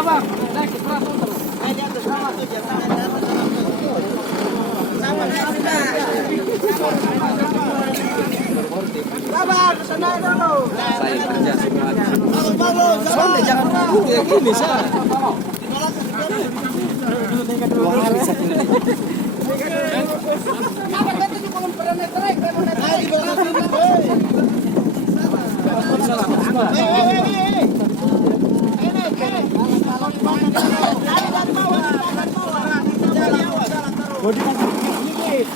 Sabar, naik ke atas. Naik di atas sama tuh, jangan naik di atas sama tuh. Sabar, sabar, senang dulu. Saya kerja semua. Bagus, Soalnya jangan dulu ya gini saya. Dua hari saya ini. Sabar, nanti di kolom pernah naik, naik di belakang sini.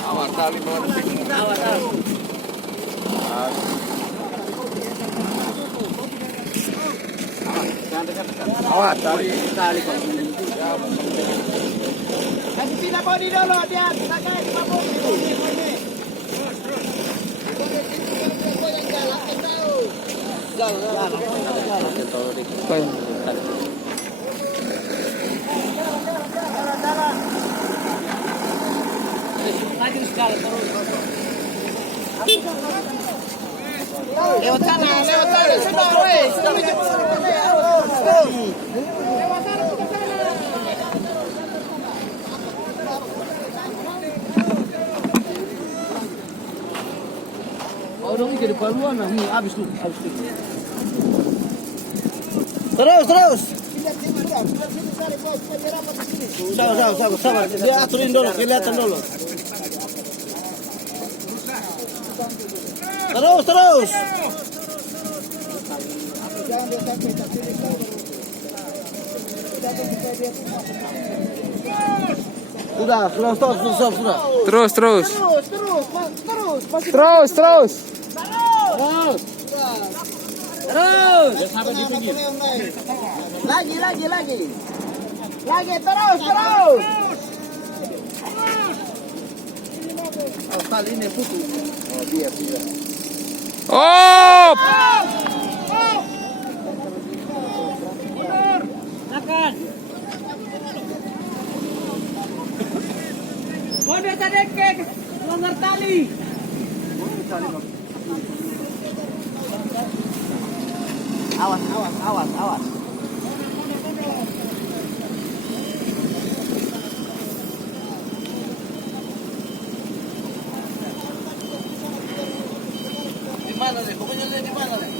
Awal tali Awat tali Kasih pindah bodi dulu, dia pakai mabuk itu. Lewat sana, sudah weh, sudah Orang ini jadi paluan lah, ini habis tuh. Terus. Sabar. Dia aturin dulu, kelihatan dulu. Terus. Sudah, stop. Terus. Sampai di pinggir. Lagi, terus. Oh, tali ini putus. Oh, dia. Op! Makan. Bodoh sadekek, longgar tali. Awas. Di mana nih? Pokoknya di mana nih?